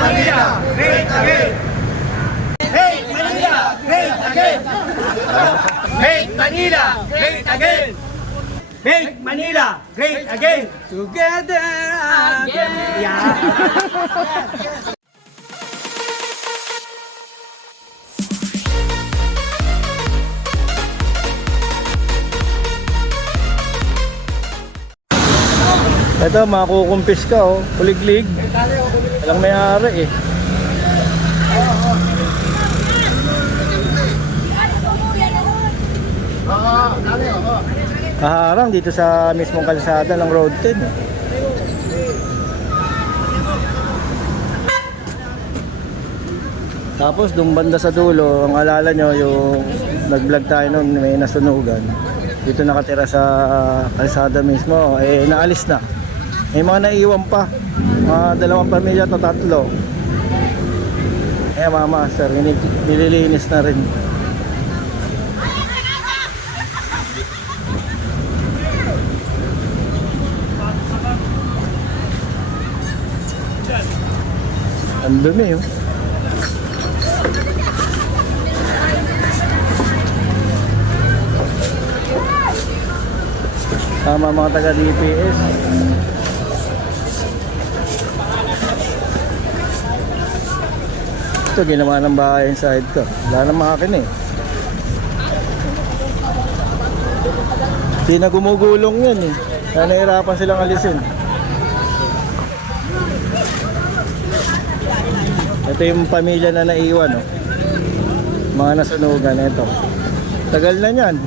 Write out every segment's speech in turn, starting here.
Manila, great again! Make Manila, great again! Make Manila, great again! Make Manila, great again! Together again! Yeah. Ito, makukumpis ka oh, kuliglig. Walang may-ari eh. Kaharang dito sa mismong kalsada ng Road 10 eh. Tapos doon banda sa dulo, ang alala nyo yung nag-vlog tayo noon, may nasunugan. Dito nakatira sa kalsada mismo, eh naalis na. May mga naiwan pa, mga 2 pamilya to 3. Eh mga master, nililinis na rin. Ang dumi oh. Sama mga taga DPS. Ito ginawa ng bahay inside ko. Wala nang makin eh. Hindi na gumugulong yan eh. Kaya nahirapan silang alisin. Ito yung pamilya na naiwan oh. Mga nasunugan ito. Tagal na yan.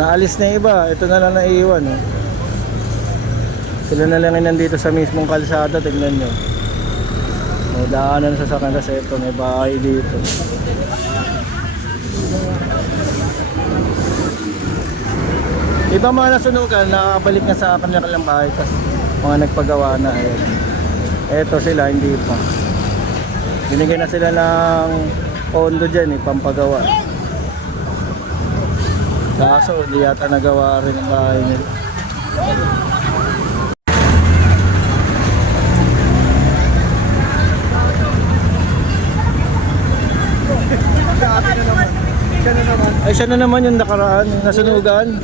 Naalis na iba. Ito na lang naiwan oh. Sila na lang nandito sa mismong kalsada. Tignan nyo. May daanan sa sakyan kasi ito may bahay dito. Iba mga nasunugan nakabalik na sa kanilang bahay kasi mga nagpagawa na. Eto sila hindi pa. Binigyan na sila ng pondo dyan pampagawa. Kaso hindi yata nagawa rin ang bahay nila. Ay siya na naman yung nakaraan, nasunugan.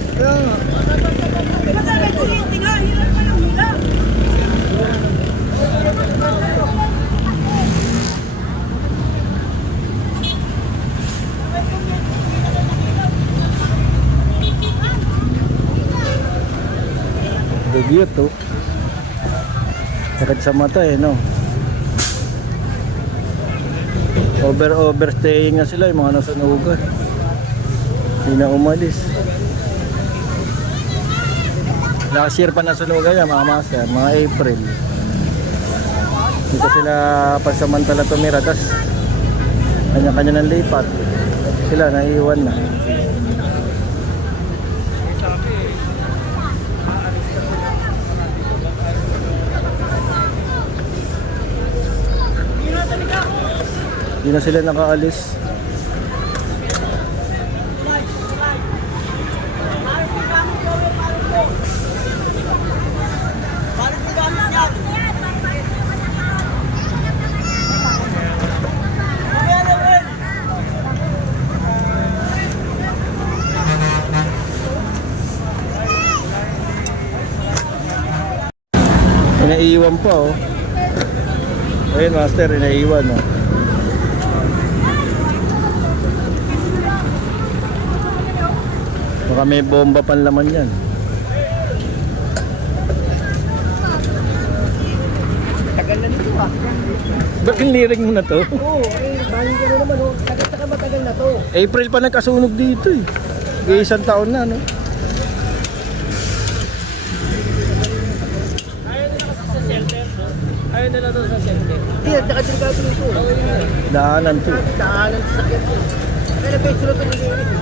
Dugyot oh. Sakit sa mata eh no. Overstaying na sila yung mga nasunugan. Hindi na umalis. Last year pa nasunugan yan mga master, mga April. Dito sila pansamantala tumira. Tapos kanya-kanya ng lipat. Sila naiiwan na. Hindi na sila nakaalis. Inaiwan pa oh. Ayun master, inaiwan oh. Baka may bomba pan laman yan. Tagal na nito ah. Bakit liring mo na to? Oo, bangin ka na naman oh. Tagal matagal na to. April pa nagkasunog dito eh. Isang taon na no. Ayaw nila to sa shelter. Hindi, nakadelikado nito. Daanan to. Daanan sa sakyan to. Kaya na-peso na ito nilinis.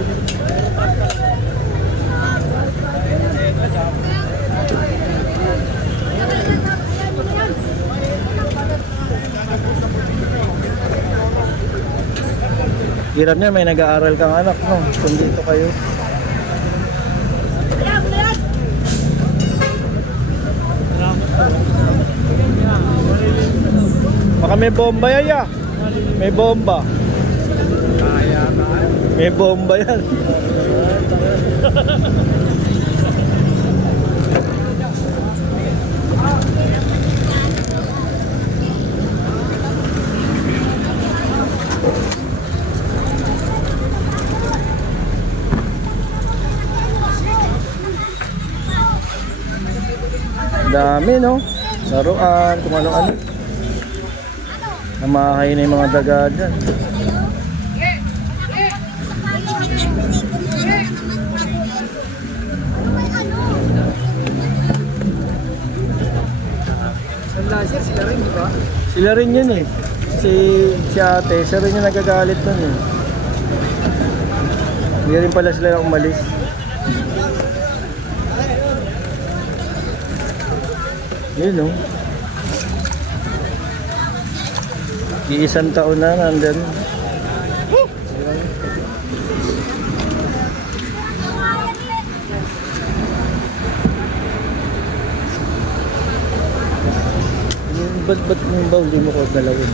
Hirap niya, may nag-aaral kang anak, no? Kung dito kayo. Baka may bomba yan ya. May bomba. May bomba yan. Dami no. Laruan, kung ano-ano. Namahay na yung mga daga dyan. Sila rin, di ba? Sila rin yun eh. Si ate, siya rin yung nagagalit nun eh. Hindi rin pala sila umalis. Yun no. Iisang taon na nandun. Ba't yung bowl di mo ko dalawin?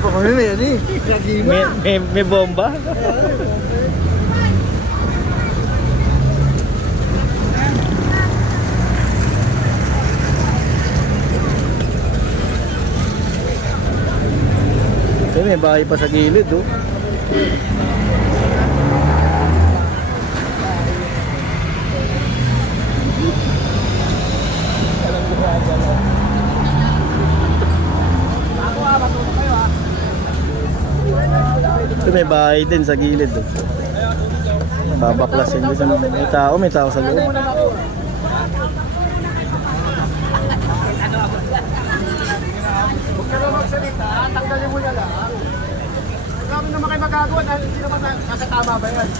Baka may ano eh. May bomba? May bahay pa sa gilid oh. Ito may bahay din sa gilid oh. Babaklasin din sa may tao sa loob. Huwag ka naman magsalita, tanggalin mo na lang. Marami naman kayo magagawa dahil hindi naman nasa tama ba yan?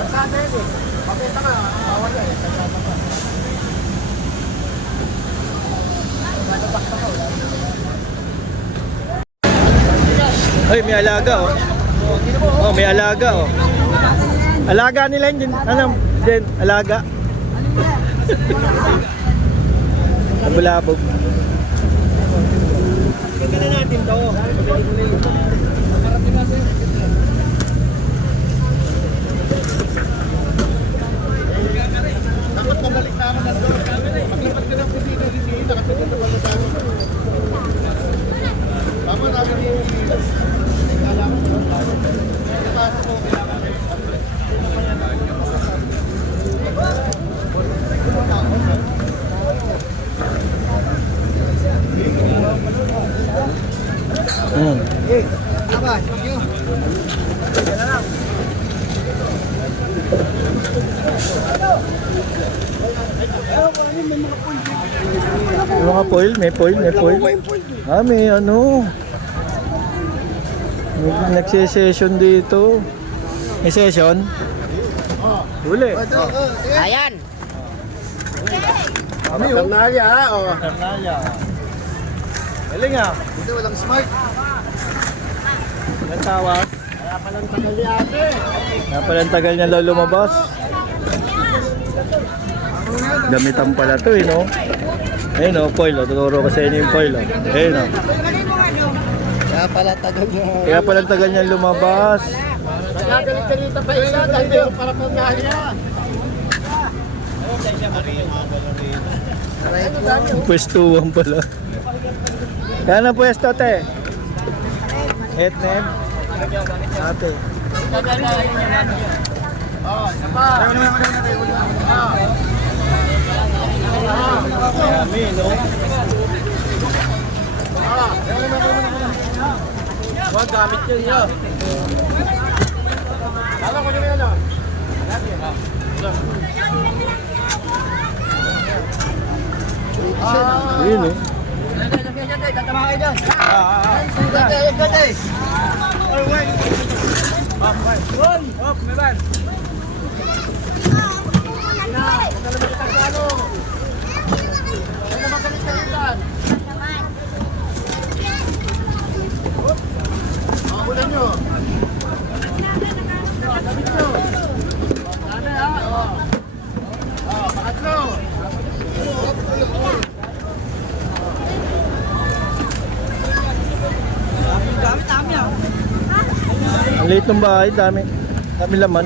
Bagsada yan eh. Pakita ka, bawal yan eh. Bagsada ka. Ay, may alaga oh. Oh, may alaga oh. Alaga nila yun. Ano? Din, alaga. Nabulabog. Tingnan na natin to. Dapat pabalik na ako ng door. Paglipat ka ng kusina, hindi nakasunod na pala sa akin. Tama namin yung alam ko. Napasok ko, kailangan kayo. Eh, apa? Yung mga foil, may foil. Ah, may ano. May nagse-session dito. May session? Huli. Ayan. Ternalya ha? O. Ternalya. Galing ah. Dito walang smart. Ang tawas. Kaya palang tagal ni ate. Kaya pala ang tagal niya lang lumabas. Gamitan pala to eh, no? Ayun no, foil oh. Tuturo ko sa inyo yung foil oh. Ayun no. Kaya pala tagal niya. Kaya pala ang tagal niya lumabas. Nagagalit ka dito pa isa dahil mayroon para Ternalya. Pwestuhan pala. Kaya na pwesto te? Etnem? Ate. Marami, no? Huwag gamit yun yun. Alam ko nyo yan o. Ayun eh. Maliit ng bahay, dami. Dami laman.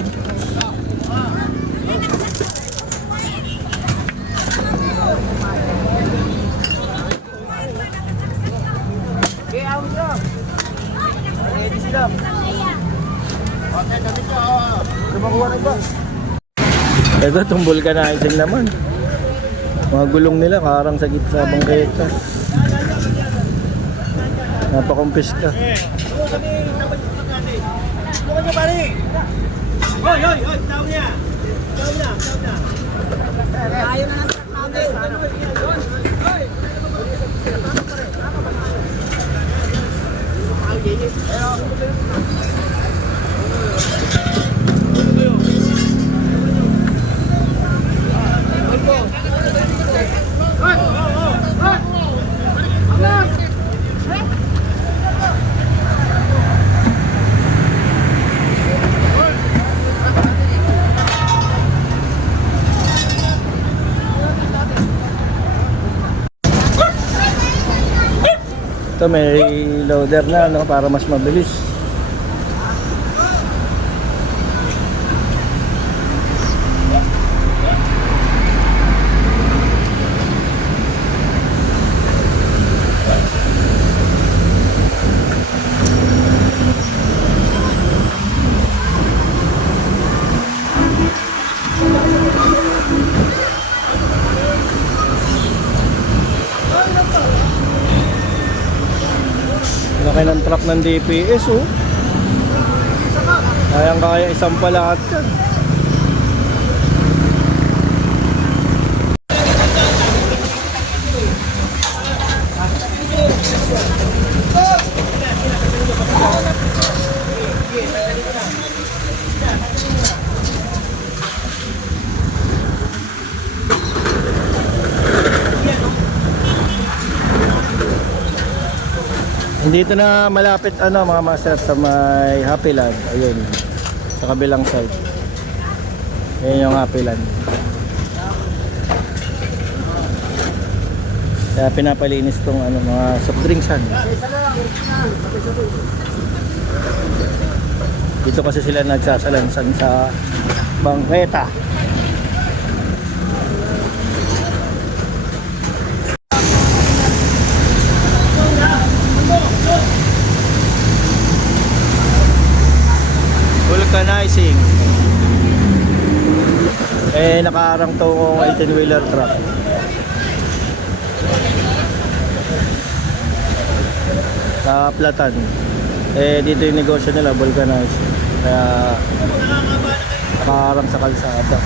Ito, itong vulcanizing naman. Mga gulong nila, karang sa gitna sa bangketa. Napakumpis ka. Ito may loader na, no, para mas mabilis. Laki ng truck ng DPS, oh. Kayang-kaya isang lahat yan. Dito na malapit mga master sa may Happy Land. Ayun. Sa kabilang side. Ayun yung Happy Land. Kaya pinapalinis tong mga soft drinksan. Dito kasi sila nagsasalansan sa bangketa. Vulcanizing. Nakaarang to kong 18-wheeler truck. Sa Platan. Dito yung negosyo nila, vulcanizing. Kaya nakaarang sa kalsada.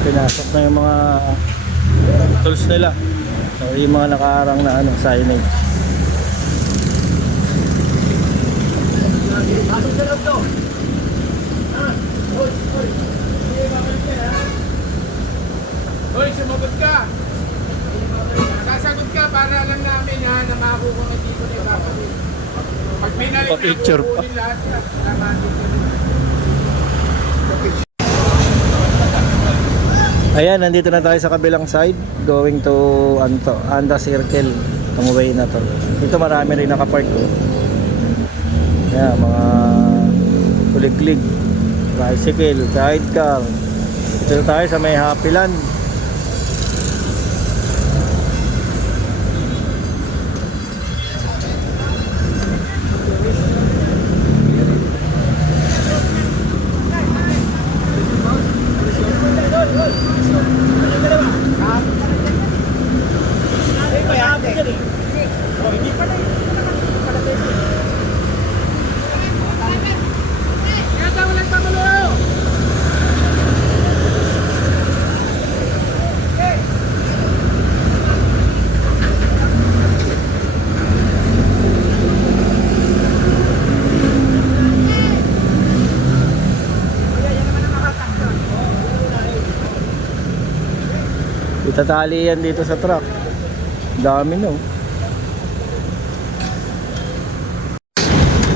Pinasok na yung mga tools nila. So, yung mga nakaarang na signage. Hoy, sumagot ka! Nakasagot ka para lang namin na makukuha ng tipo na dapat. Pag pinalik na Pa-picture pa. kukunin lahat yan. Tama dito. Ayan, nandito na tayo sa kabilang side, going to Anda Circle, ang way na to. Dito marami rin nakapark ko. Ayan, mga kuliglig, bicycle, sidecar. Dito tayo sa may Happy Land. Tatali yan dito sa truck. Dami no.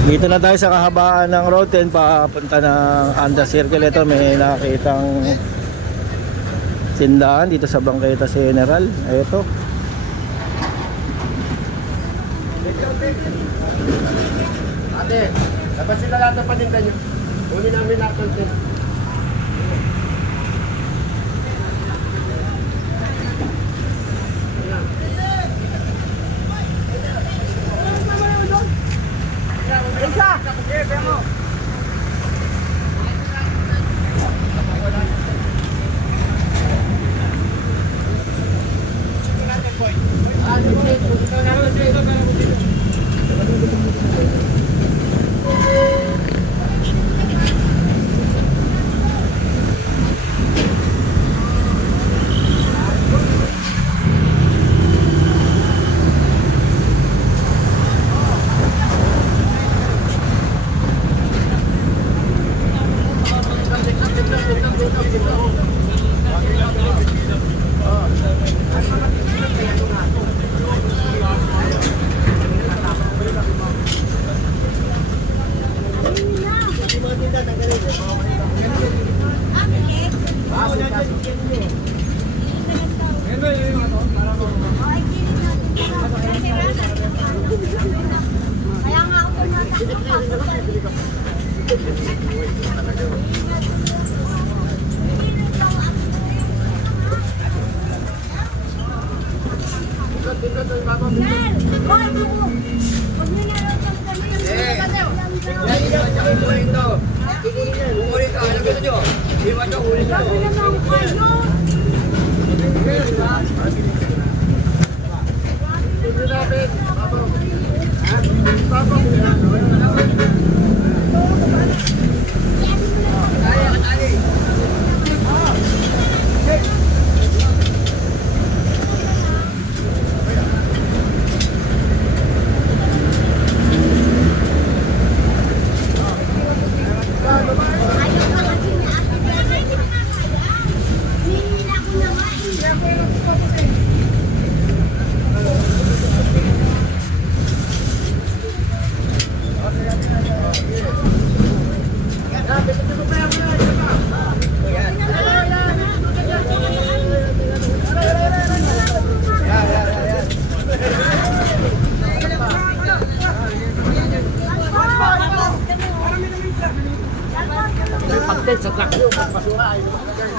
Dito na tayo sa kahabaan ng road 10 papunta ng Anda Circle. Ito may nakakitang tindahan dito sa Bangketa General. Ito. Ate, dapat sila lahat ng paninda nyo. Uli namin lahat ng tin. Kaya nga ako tumatakot. Pagtin sa truck nyo, basura ay lumalagay.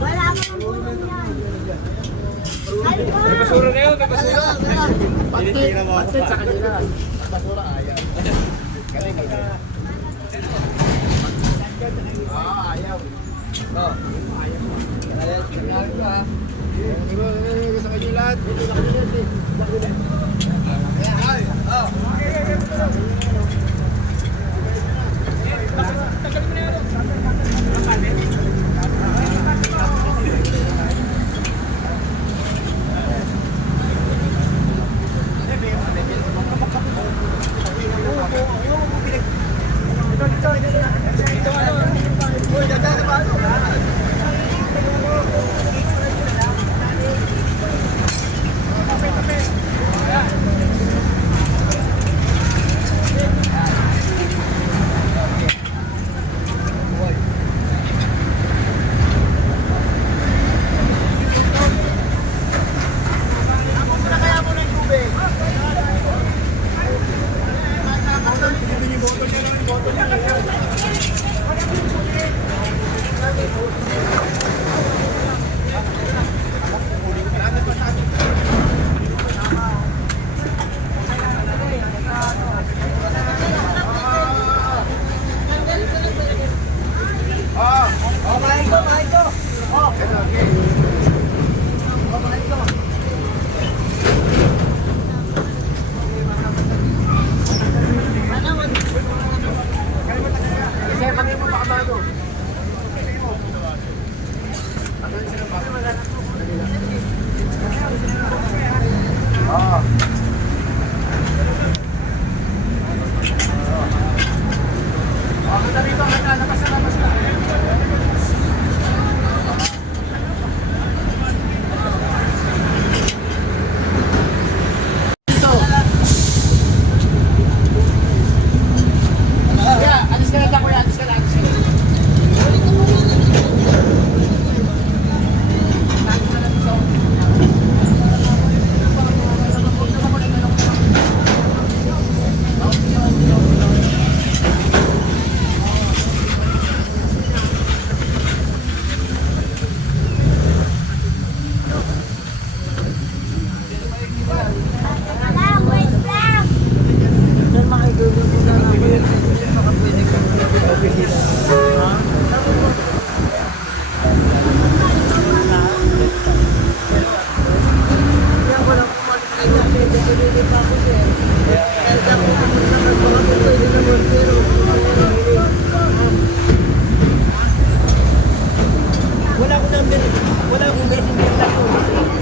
Wala mo ang bulong yan. May basura na yun, may basura. Pagtin sa kanila. Basura ayaw. Galing ka. Ayaw. Sa kanyo lahat. wala akong number. Wala akong messenger lang po.